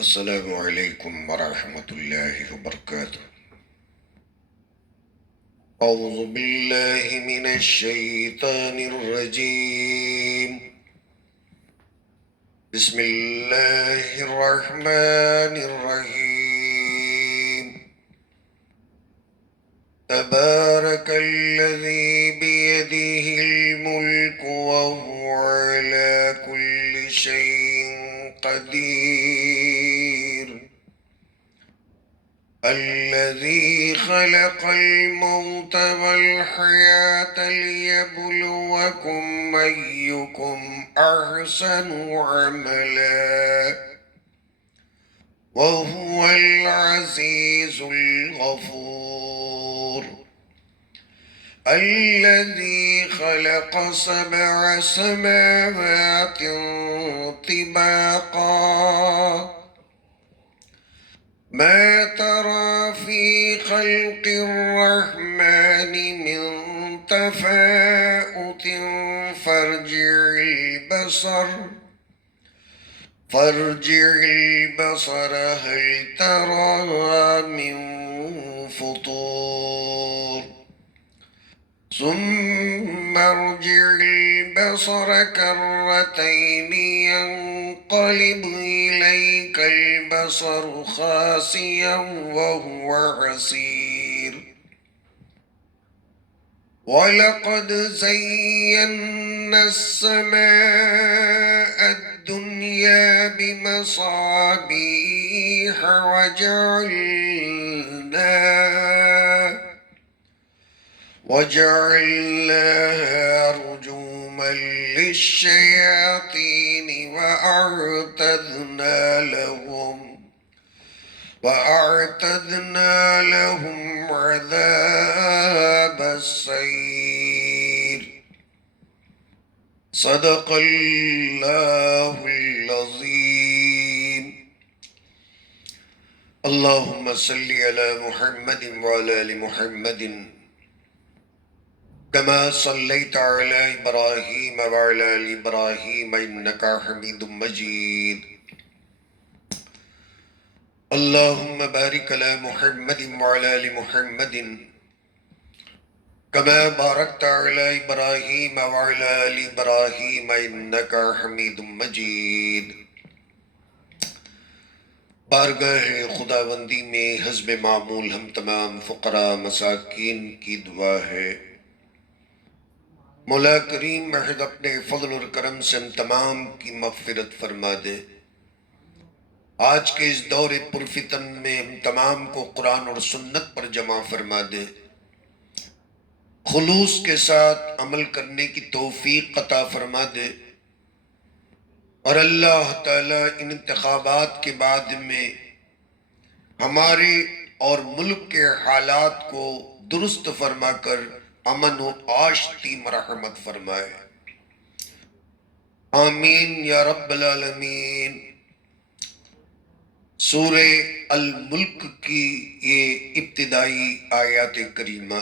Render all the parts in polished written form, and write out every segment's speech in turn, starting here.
السلام علیکم ورحمۃ اللہ وبرکاتہ۔ اعوذ باللہ من الشیطان الرجیم، بسم اللہ الرحمن الرحیم۔ تبارک الذی بیدہ الملک وہو علی کل شیء قدیر۔ الذي خلق الموت والحياة ليبلوكم أيكم أحسن عملا وهو العزيز الغفور۔ الذي خلق 7 سماوات طباقا ما ترى في خلق الرحمن من تفاؤت فارجع البصر هل ترى من فطور ثم ارجع البصر كرتين ينقلب إليك البصر خاسئا وهو حسير۔ ولقد زينا السماء الدنيا بمصابيح وجعلناها رجوما للشياطين وأعتدنا لهم عذاب السعير۔ صدق اللہ العظیم۔ اللہم صلی علی محمد وعلی آل محمد كما صليت على إبراهيم وعلى آل إبراهيم إنك حميد مجيد۔ اللهم بارك على محمد وعلى آل محمد كما باركت على إبراهيم وعلى آل إبراهيم إنك حميد مجيد۔ بارگاہ خداوندی میں حسب معمول ہم تمام فقراء مساکین کی دعا ہے، مولا کریم محض اپنے فضل اور کرم سے ہم تمام کی مغفرت فرما دے۔ آج کے اس دور پرفتن میں ہم تمام کو قرآن اور سنت پر جمع فرما دے، خلوص کے ساتھ عمل کرنے کی توفیق عطا فرما دے، اور اللہ تعالیٰ ان انتخابات کے بعد میں ہمارے اور ملک کے حالات کو درست فرما کر امن و آشتی مرحمت فرمائے، آمین یا رب العالمین۔ سورہ الملک کی یہ ابتدائی آیات کریمہ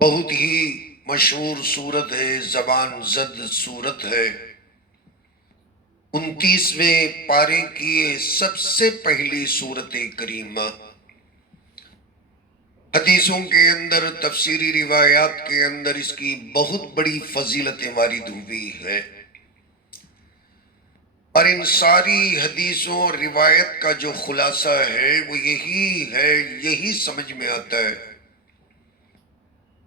بہت ہی مشہور سورت ہے، زبان زد سورت ہے۔ 29ویں پارے کی سب سے پہلی سورت کریمہ، حدیثوں کے اندر، تفسیری روایات کے اندر اس کی بہت بڑی فضیلت وارد ہوئی ہے، اور ان ساری حدیثوں اور روایت کا جو خلاصہ ہے وہ یہی ہے، یہی سمجھ میں آتا ہے،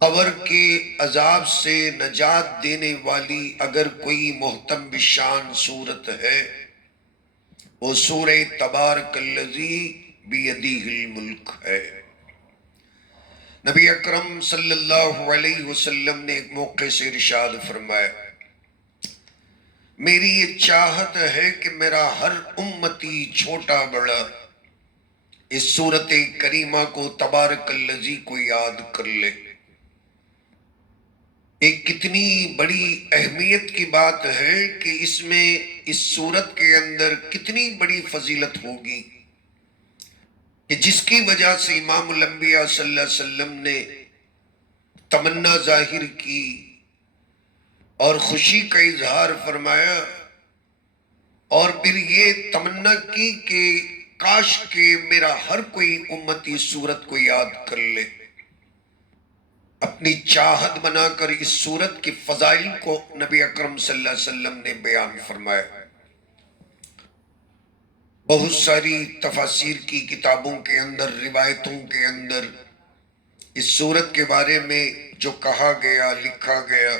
قبر کے عذاب سے نجات دینے والی اگر کوئی محتم بشان صورت ہے وہ سورہ تبارک الذی بیدہ الملک ہے۔ نبی اکرم صلی اللہ علیہ وسلم نے ایک موقع سے ارشاد فرمایا، میری یہ چاہت ہے کہ میرا ہر امتی چھوٹا بڑا اس سورت کریمہ کو تبارک الذی کو یاد کر لے۔ ایک کتنی بڑی اہمیت کی بات ہے کہ اس میں، اس سورت کے اندر کتنی بڑی فضیلت ہوگی کہ جس کی وجہ سے امام الانبیاء صلی اللہ علیہ وسلم نے تمنا ظاہر کی اور خوشی کا اظہار فرمایا، اور پھر یہ تمنا کی کہ کاش کہ میرا ہر کوئی امتی سورت کو یاد کر لے. اپنی چاہت بنا کر اس سورت کی فضائل کو نبی اکرم صلی اللہ علیہ وسلم نے بیان فرمایا. بہت ساری تفاسیر کی کتابوں کے اندر، روایتوں کے اندر اس سورت کے بارے میں جو کہا گیا، لکھا گیا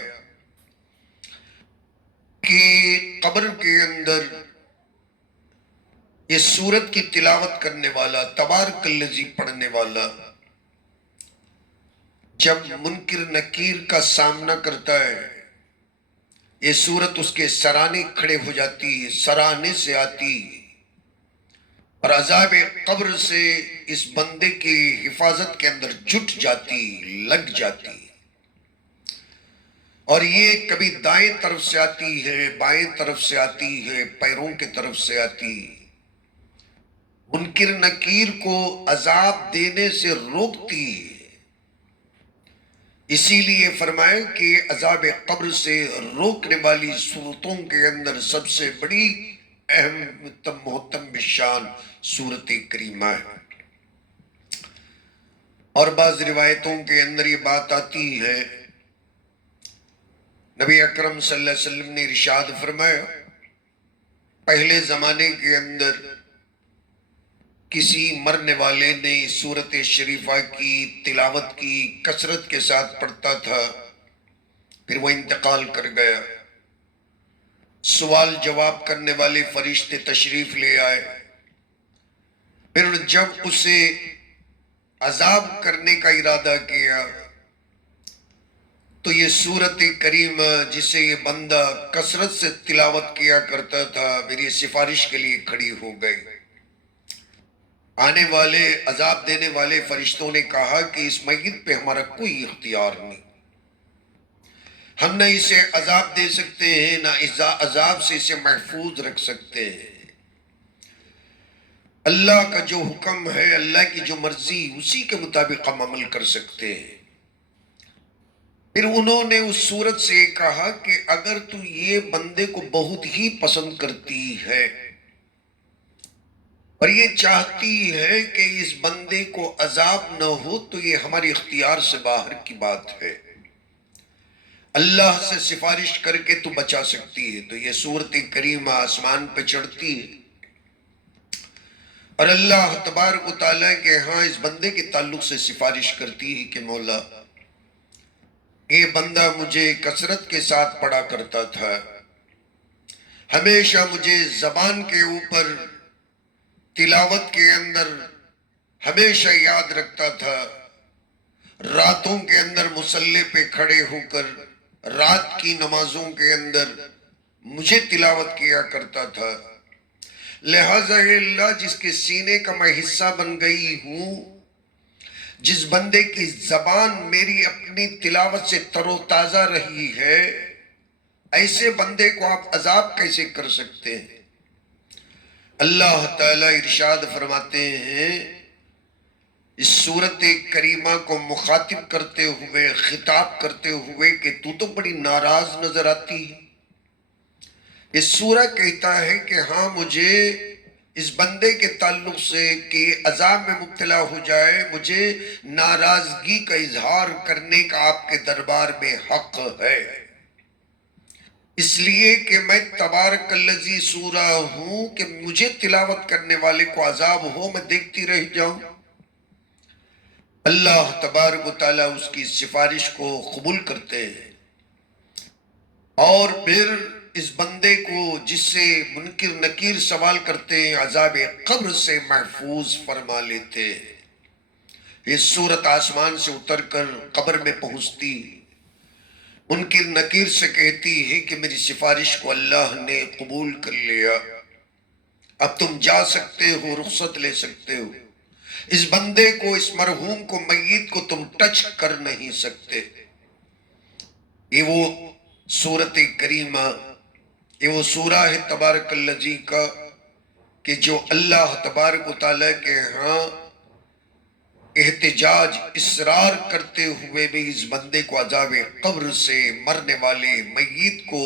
کہ قبر کے اندر یہ سورت کی تلاوت کرنے والا، تبارک الذی پڑھنے والا، جب منکر نکیر کا سامنا کرتا ہے، یہ سورت اس کے سرانے کھڑے ہو جاتی، سرانے سے آتی اور عذاب قبر سے اس بندے کی حفاظت کے اندر جٹ جاتی، لگ جاتی. اور یہ کبھی دائیں طرف سے آتی ہے، بائیں طرف سے آتی ہے، پیروں کی طرف سے آتی. منکر نکیر کو عذاب دینے سے روکتی ہے. اسی لیے فرمائے کہ عذاب قبر سے روکنے والی صورتوں کے اندر سب سے بڑی اہم محتم بشان سورت کریمہ ہے. اور بعض روایتوں کے اندر یہ بات آتی ہے، نبی اکرم صلی اللہ علیہ وسلم نے ارشاد فرمایا، پہلے زمانے کے اندر کسی مرنے والے نے سورت شریفہ کی تلاوت کی، کثرت کے ساتھ پڑھتا تھا، پھر وہ انتقال کر گیا. سوال جواب کرنے والے فرشتے تشریف لے آئے. پھر جب اسے عذاب کرنے کا ارادہ کیا تو یہ سورت کریمہ جسے یہ بندہ کثرت سے تلاوت کیا کرتا تھا، میری سفارش کے لیے کھڑی ہو گئی. آنے والے عذاب دینے والے فرشتوں نے کہا کہ اس میت پہ ہمارا کوئی اختیار نہیں، ہم نہ اسے عذاب دے سکتے ہیں، نہ عذاب سے اسے محفوظ رکھ سکتے ہیں. اللہ کا جو حکم ہے، اللہ کی جو مرضی، اسی کے مطابق ہم عمل کر سکتے ہیں. پھر انہوں نے اس صورت سے کہا کہ اگر تو یہ بندے کو بہت ہی پسند کرتی ہے اور یہ چاہتی ہے کہ اس بندے کو عذاب نہ ہو، تو یہ ہماری اختیار سے باہر کی بات ہے، اللہ سے سفارش کر کے تو بچا سکتی ہے. تو یہ سورت کریمہ آسمان پہ چڑھتی ہے اور اللہ تبارک و تعالیٰ کے ہاں اس بندے کے تعلق سے سفارش کرتی ہے کہ مولا، یہ بندہ مجھے کثرت کے ساتھ پڑھا کرتا تھا، ہمیشہ مجھے زبان کے اوپر تلاوت کے اندر ہمیشہ یاد رکھتا تھا، راتوں کے اندر مصلی پہ کھڑے ہو کر رات کی نمازوں کے اندر مجھے تلاوت کیا کرتا تھا. لہٰذا اللہ جس کے سینے کا میں حصہ بن گئی ہوں، جس بندے کی زبان میری اپنی تلاوت سے تر و تازہ رہی ہے، ایسے بندے کو آپ عذاب کیسے کر سکتے ہیں؟ اللہ تعالیٰ ارشاد فرماتے ہیں اس سورت کریمہ کو مخاطب کرتے ہوئے، خطاب کرتے ہوئے کہ تو بڑی ناراض نظر آتی ہے. اس سورہ کہتا ہے کہ ہاں مجھے اس بندے کے تعلق سے کہ عذاب میں مبتلا ہو جائے، مجھے ناراضگی کا اظہار کرنے کا آپ کے دربار میں حق ہے، اس لیے کہ میں تبارک الذی سورہ ہوں کہ مجھے تلاوت کرنے والے کو عذاب ہو، میں دیکھتی رہ جاؤں. اللہ تبارک و تعالیٰ اس کی سفارش کو قبول کرتے ہیں اور پھر اس بندے کو جس سے منکر نکیر سوال کرتے ہیں، عذاب قبر سے محفوظ فرما لیتے ہیں. یہ سورت آسمان سے اتر کر قبر میں پہنچتی، منکر نکیر سے کہتی ہے کہ میری سفارش کو اللہ نے قبول کر لیا، اب تم جا سکتے ہو، رخصت لے سکتے ہو. اس بندے کو، اس مرحوم کو، میت کو تم ٹچ کر نہیں سکتے. یہ وہ سورت کریمہ، یہ وہ سورہ ہے تبارک الذی کا کہ جو اللہ تبارک و تعالیٰ کے ہاں احتجاج اصرار کرتے ہوئے بھی اس بندے کو عذاب قبر سے، مرنے والے میت کو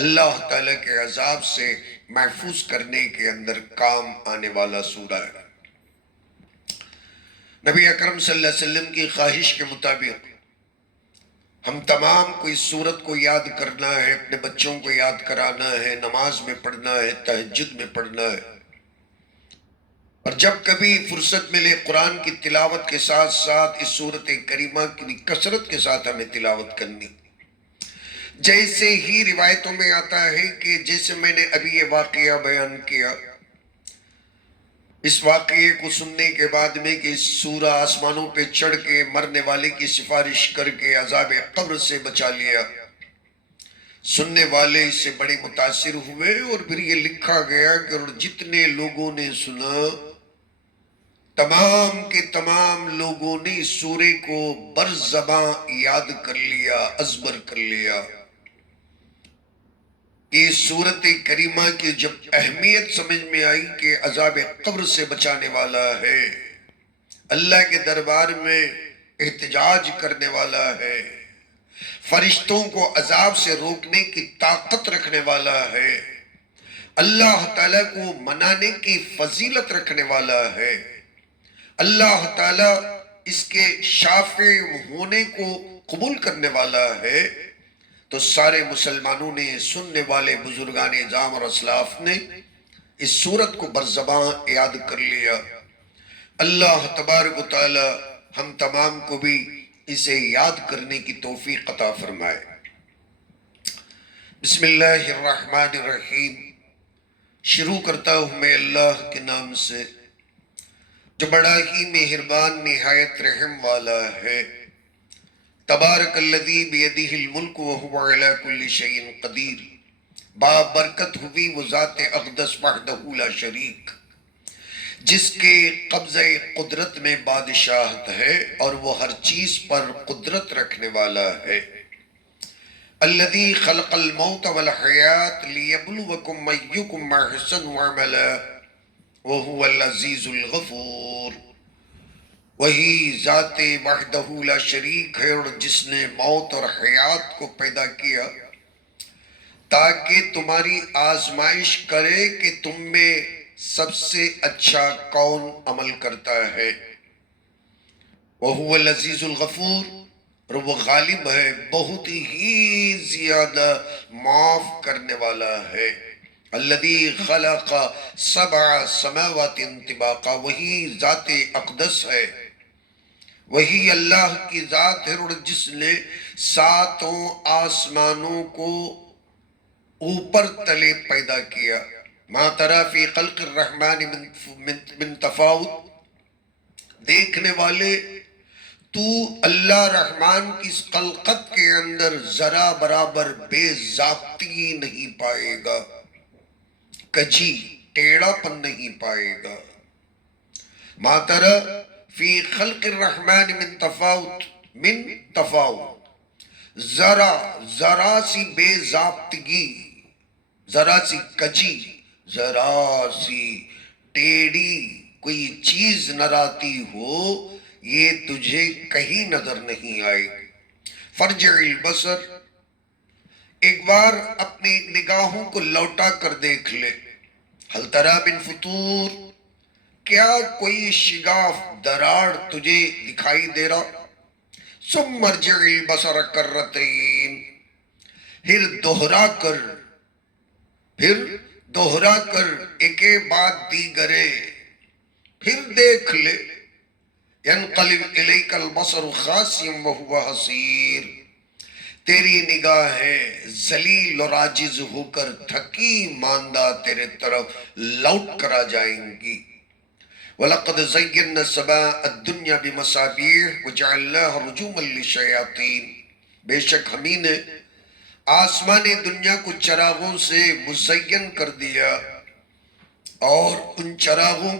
اللہ تعالیٰ کے عذاب سے محفوظ کرنے کے اندر کام آنے والا سورہ ہے۔ نبی اکرم صلی اللہ علیہ وسلم کی خواہش کے مطابق ہم تمام کو اس سورت کو یاد کرنا ہے، اپنے بچوں کو یاد کرانا ہے، نماز میں پڑھنا ہے، تہجد میں پڑھنا ہے، اور جب کبھی فرصت ملے قرآن کی تلاوت کے ساتھ ساتھ اس سورت کریمہ کی کثرت کے ساتھ ہمیں تلاوت کرنی۔ جیسے ہی روایتوں میں آتا ہے کہ جیسے میں نے ابھی یہ واقعہ بیان کیا، اس واقعے کو سننے کے بعد میں کہ سورہ آسمانوں پہ چڑھ کے مرنے والے کی سفارش کر کے عذاب قبر سے بچا لیا، سننے والے اس سے بڑے متاثر ہوئے، اور پھر یہ لکھا گیا کہ اور جتنے لوگوں نے سنا تمام کے تمام لوگوں نے اس سورے کو برزباں یاد کر لیا، ازبر کر لیا، کہ اس سورت کریمہ کی جب اہمیت سمجھ میں آئی کہ عذاب قبر سے بچانے والا ہے، اللہ کے دربار میں احتجاج کرنے والا ہے، فرشتوں کو عذاب سے روکنے کی طاقت رکھنے والا ہے، اللہ تعالیٰ کو منانے کی فضیلت رکھنے والا ہے، اللہ تعالیٰ اس کے شافع ہونے کو قبول کرنے والا ہے، تو سارے مسلمانوں نے، سننے والے بزرگان اعظام اور اسلاف نے اس سورت کو برزباں یاد کر لیا۔ اللہ تبارک و تعالی ہم تمام کو بھی اسے یاد کرنے کی توفیق عطا فرمائے۔ بسم اللہ الرحمن الرحیم۔ شروع کرتا ہوں میں اللہ کے نام سے جو بڑا ہی مہربان نہایت رحم والا ہے۔ تبارک الذی بیدہ الملک وہو علی کل شیء قدیر۔ بابرکت ہوئی وہ ذات اقدس وحدہ لا شریک، جس کے قبضہ قدرت میں بادشاہت ہے اور وہ ہر چیز پر قدرت رکھنے والا ہے۔ الذی خلق الموت والحیات لیبلوکم ایکم احسن عملا وہو العزیز الغفور۔ وہی ذات وحدہ لا شریک ہے، اور جس نے موت اور حیات کو پیدا کیا تاکہ تمہاری آزمائش کرے کہ تم میں سب سے اچھا کون عمل کرتا ہے۔ وہو العزیز الغفور، اور وہ غالب ہے، بہت ہی زیادہ معاف کرنے والا ہے۔ الذی خلق سبع سماوات طباقا، وہی ذات اقدس ہے، وہی اللہ کی ذات ہے، اور جس نے ساتوں آسمانوں کو اوپر تلے پیدا کیا۔ ما تری فی خلق الرحمن من تفاوت، دیکھنے والے تو اللہ رحمان کی اس خلقت کے اندر ذرا برابر بے ضابطگی نہیں پائے گا، کجی ٹیڑھا پن نہیں پائے گا۔ ما تری فی خلق الرحمن من تفاوت، ذرا سی بے ضابطگی، ذرا سی کجی، ذرا سی ٹیڑھی کوئی چیز نہ آتی ہو، یہ تجھے کہیں نظر نہیں آئے۔ فرجع البصر، ایک بار اپنی نگاہوں کو لوٹا کر دیکھ لے۔ ہل تری من فطور، کیا کوئی شگاف دراڑ تجھے دکھائی دے رہا؟ ثم ارجع البصر کرتین، پھر دوہرا کر ایک بعد دیگرے پھر دیکھ لے۔ ینقلب الیک البصر خاسئا وہو حسیر، تیری نگاہیں ذلیل اور عاجز ہو کر تھکی ماندہ تیرے طرف لوٹ کر آ جائیں گی۔ وَلَقَدْ زَيَّنَّا السَّمَاءَ الدُّنْيَا بِمَصَابِيحَ وَجَعَلْنَاهَا رُجُومًا لِلشَّيَاطِينِ، بے شک ہم ہی نے آسمان دنیا کو چراغوں سے مزین کر دیا، اور ان چراغوں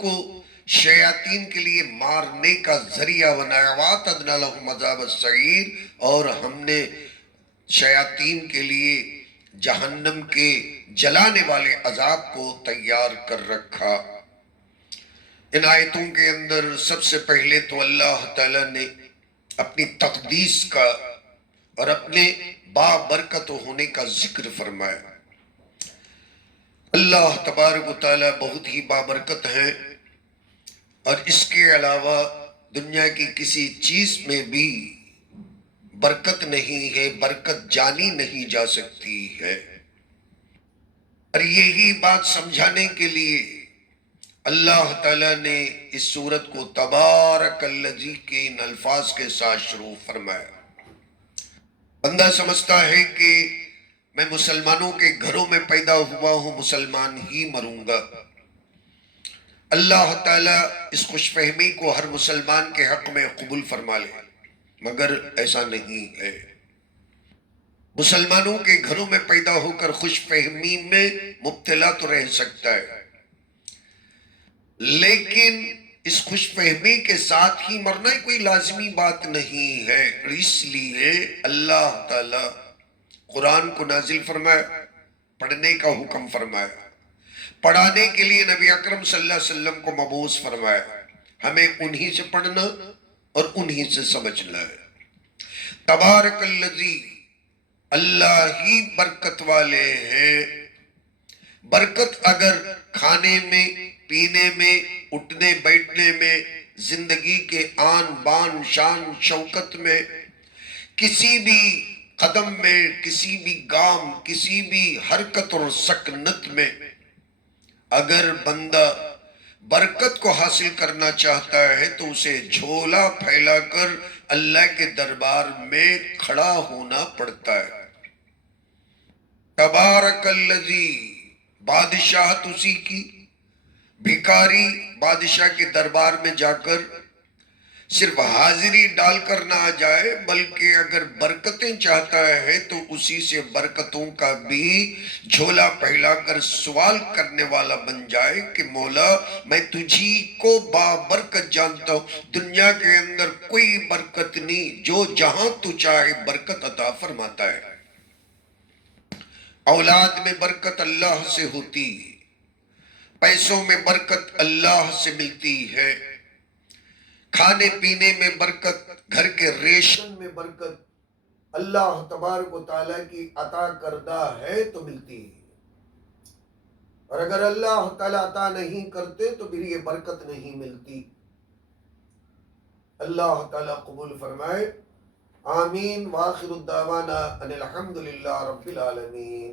کو شیاطین کے لیے مارنے کا ذریعہ بنایا۔ وَأَعْتَدْنَا لَهُمْ عَذَابَ السَّعِيرِ، اور ہم نے شیاطین کے لیے جہنم کے جلانے والے عذاب کو تیار کر رکھا۔ ان آیتوں کے اندر سب سے پہلے تو اللہ تعالیٰ نے اپنی تقدیس کا اور اپنے بابرکت ہونے کا ذکر فرمایا۔ اللہ تبارک و تعالی بہت ہی بابرکت ہے، اور اس کے علاوہ دنیا کی کسی چیز میں بھی برکت نہیں ہے، برکت جانی نہیں جا سکتی ہے۔ اور یہی بات سمجھانے کے لیے اللہ تعالیٰ نے اس سورت کو تبارک الذی کے ان الفاظ کے ساتھ شروع فرمایا۔ بندہ سمجھتا ہے کہ میں مسلمانوں کے گھروں میں پیدا ہوا ہوں، مسلمان ہی مروں گا۔ اللہ تعالیٰ اس خوش فہمی کو ہر مسلمان کے حق میں قبول فرما لے، مگر ایسا نہیں ہے۔ مسلمانوں کے گھروں میں پیدا ہو کر خوش فہمی میں مبتلا تو رہ سکتا ہے، لیکن اس خوش فہمی کے ساتھ ہی مرنا کوئی لازمی بات نہیں ہے۔ اس لیے اللہ تعالیٰ قرآن کو نازل فرمایا، پڑھنے کا حکم فرمایا، پڑھانے کے لیے نبی اکرم صلی اللہ علیہ وسلم کو مبعوث فرمایا، ہمیں انہی سے پڑھنا اور انہی سے سمجھنا ہے۔ تبارک الذی، اللہ ہی برکت والے ہیں۔ برکت اگر کھانے میں، پینے میں، اٹھنے بیٹھنے میں، زندگی کے آن بان شان شوکت میں، کسی بھی قدم میں، کسی بھی گام، کسی بھی حرکت اور سکنت میں اگر بندہ برکت کو حاصل کرنا چاہتا ہے تو اسے جھولا پھیلا کر اللہ کے دربار میں کھڑا ہونا پڑتا ہے۔ تبارک الذی، بادشاہت اسی کی، بھکاری بادشاہ کے دربار میں جا کر صرف حاضری ڈال کر نہ آ جائے، بلکہ اگر برکتیں چاہتا ہے تو اسی سے برکتوں کا بھی جھولا پھیلا کر سوال کرنے والا بن جائے کہ مولا میں تجھی کو بابرکت جانتا ہوں، دنیا کے اندر کوئی برکت نہیں، جو جہاں تو چاہے برکت عطا فرماتا ہے۔ اولاد میں برکت اللہ سے ہوتی ہے، پیسوں میں برکت اللہ سے ملتی ہے، کھانے پینے میں برکت، گھر کے ریشن میں برکت اللہ تبارک و تعالیٰ کی عطا کردہ ہے تو ملتی ہے، اور اگر اللہ تعالیٰ عطا نہیں کرتے تو پھر یہ برکت نہیں ملتی۔ اللہ تعالیٰ قبول فرمائے، آمین۔ وآخر الدعوانا ان الحمدللہ رب العالمین۔